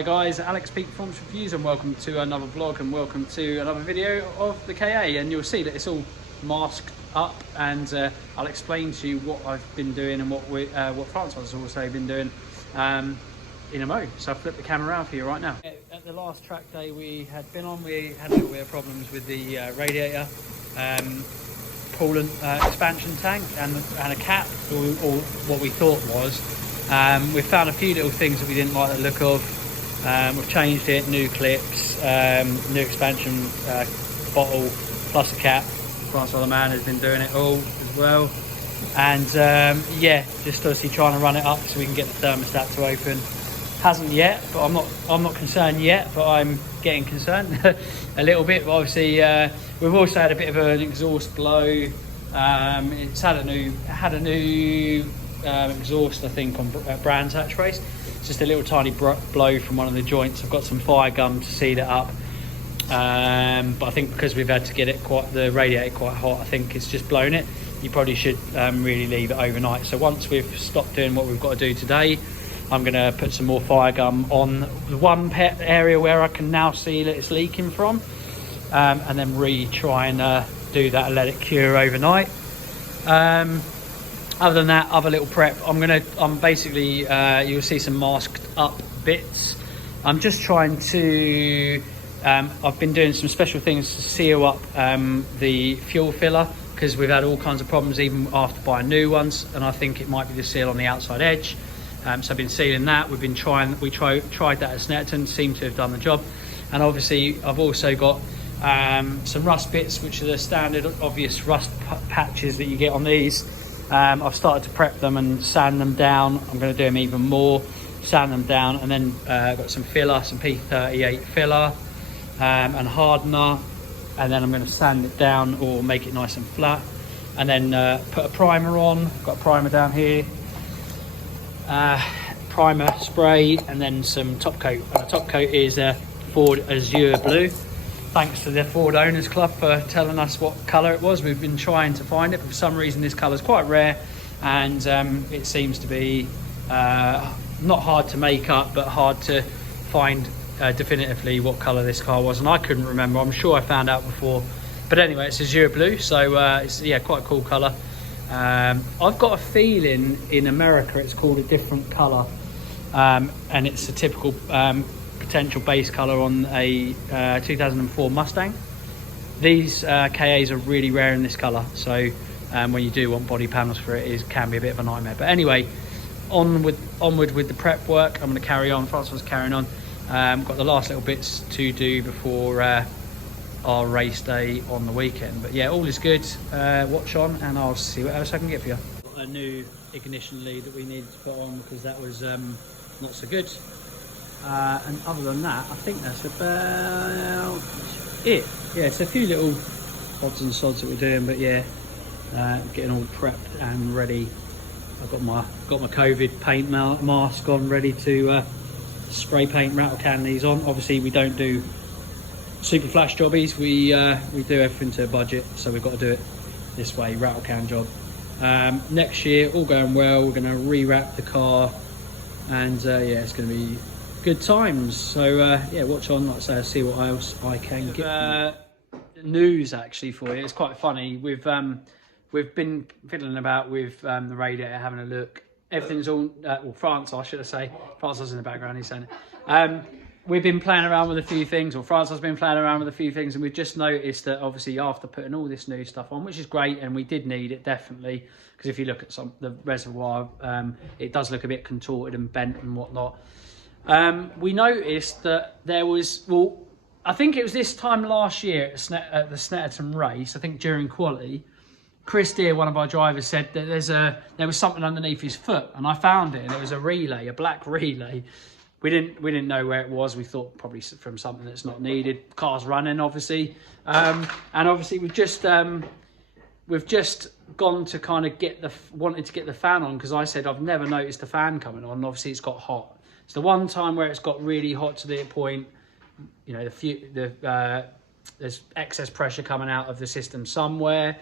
Hi guys, Alex Peak Performance Reviews, and welcome to another vlog and welcome to another video of the KA. And you'll see that it's all masked up, and I'll explain to you what I've been doing and what Francois has also been doing in a mo. So I'll flip the camera around for you right now. At the last track day we had been on, we had a little bit of problems with the radiator, coolant expansion tank and a cap, or what we thought was. We've found a few little things that we didn't like the look of. We've changed it, new clips, new expansion bottle plus a cap. Francois the man has been doing it all as well. And yeah, just obviously trying to run it up so we can get the thermostat to open. Hasn't yet, but I'm not concerned yet, but I'm getting concerned a little bit. But obviously we've also had a bit of an exhaust blow. It's had a new exhaust, I think, on Brands hatch race. It's just a little tiny blow from one of the joints. I've got some fire gum to seal it up, but I think because we've had to get it the radiator quite hot, I think it's just blown it. You probably should really leave it overnight. So once we've stopped doing what we've got to do today, I'm going to put some more fire gum on the one area where I can now see that it's leaking from, and then try and do that and let it cure overnight. Other than that, other little prep, I'm basically, you'll see some masked up bits. I'm just trying to, I've been doing some special things to seal up the fuel filler, because we've had all kinds of problems even after buying new ones, and I think it might be the seal on the outside edge. So I've been sealing that. We tried that at Snetterton, seemed to have done the job. And obviously I've also got some rust bits, which are the standard obvious rust patches that you get on these. I've started to prep them and sand them down. I'm going to do them even more, sand them down, and then got some filler, some P38 filler and hardener, and then I'm going to sand it down or make it nice and flat, and then put a primer on. I've got a primer down here, primer spray, and then some top coat. The top coat is Ford Azure Blue. Thanks to the Ford Owners Club for telling us what colour it was. We've been trying to find it, but for some reason this colour is quite rare, and it seems to be not hard to make up, but hard to find definitively what colour this car was, and I couldn't remember. I'm sure I found out before, but anyway, it's Azure Blue, so it's quite a cool colour. I've got a feeling in America it's called a different colour, and it's a typical potential base colour on a 2004 Mustang. These KAs are really rare in this colour, so when you do want body panels for it, it can be a bit of a nightmare. But anyway, onward with the prep work. I'm going to carry on. Francois carrying on. Got the last little bits to do before our race day on the weekend. But yeah, all is good. Watch on, and I'll see what else I can get for you. A new ignition lead that we needed to put on because that was not so good. And other than that, I think that's about it. Yeah, it's a few little odds and sods that we're doing, but yeah, getting all prepped and ready. I've got my COVID paint mask on, ready to spray paint rattle can these on. Obviously, we don't do super flash jobbies. We do everything to a budget, so we've got to do it this way, rattle can job. Next year, all going well, we're going to rewrap the car, and yeah, it's going to be good times. So yeah, watch on. Like I say, I'll see what else I can get. News actually for you. It's quite funny. We've been fiddling about with the radiator, having a look. Everything's all well, Francois, should I say? Francois in the background. He's saying it. We've been playing around with a few things, or Francois has been playing around with a few things, and we've just noticed that obviously after putting all this new stuff on, which is great, and we did need it definitely, because if you look at the reservoir, it does look a bit contorted and bent and whatnot. We noticed that there was, well, I think it was this time last year at the Snetterton race, I think during quali, Chris Deere, one of our drivers, said that there was something underneath his foot, and I found it, and it was a relay, a black relay. We didn't know where it was. We thought probably from something that's not needed. Car's running, obviously, and obviously we've just gone to kind of wanted to get the fan on, because I said I've never noticed the fan coming on. Obviously, it's got hot. It's the one time where it's got really hot to the point, you know, there's excess pressure coming out of the system somewhere.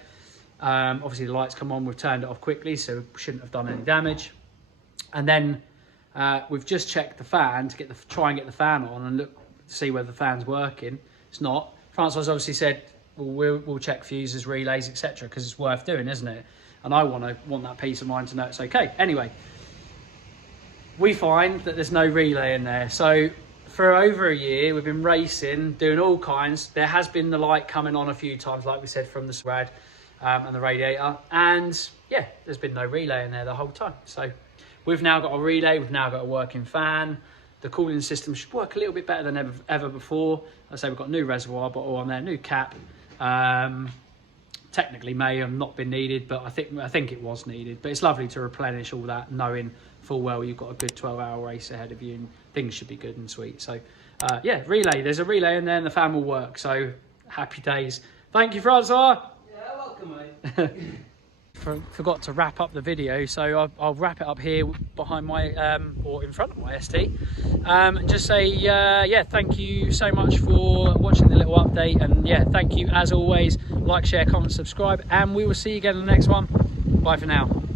Obviously, the lights come on. We've turned it off quickly, so we shouldn't have done any damage. And then We've just checked the fan to try and get the fan on and look to see whether the fan's working. It's not. Francois obviously said, well, we'll check fuses, relays, etc., because it's worth doing, isn't it? And I want that peace of mind to know it's okay. Anyway, we find that there's no relay in there. So for over a year, we've been racing, doing all kinds. There has been the light coming on a few times, like we said, from the rad and the radiator. And yeah, there's been no relay in there the whole time. So we've now got a relay, we've now got a working fan. The cooling system should work a little bit better than ever before. I say we've got a new reservoir bottle on there, new cap. Technically may have not been needed, but I think it was needed. But it's lovely to replenish all that, knowing full well you've got a good 12-hour race ahead of you and things should be good and sweet. So yeah, relay. There's a relay in there and the fan will work. So happy days. Thank you, Francois. Yeah, welcome, mate. Forgot to wrap up the video, so I'll wrap it up here behind my or in front of my ST, and just say yeah, thank you so much for watching the little update, and yeah, thank you as always. Like, share, comment, subscribe, and we will see you again in the next one. Bye for now.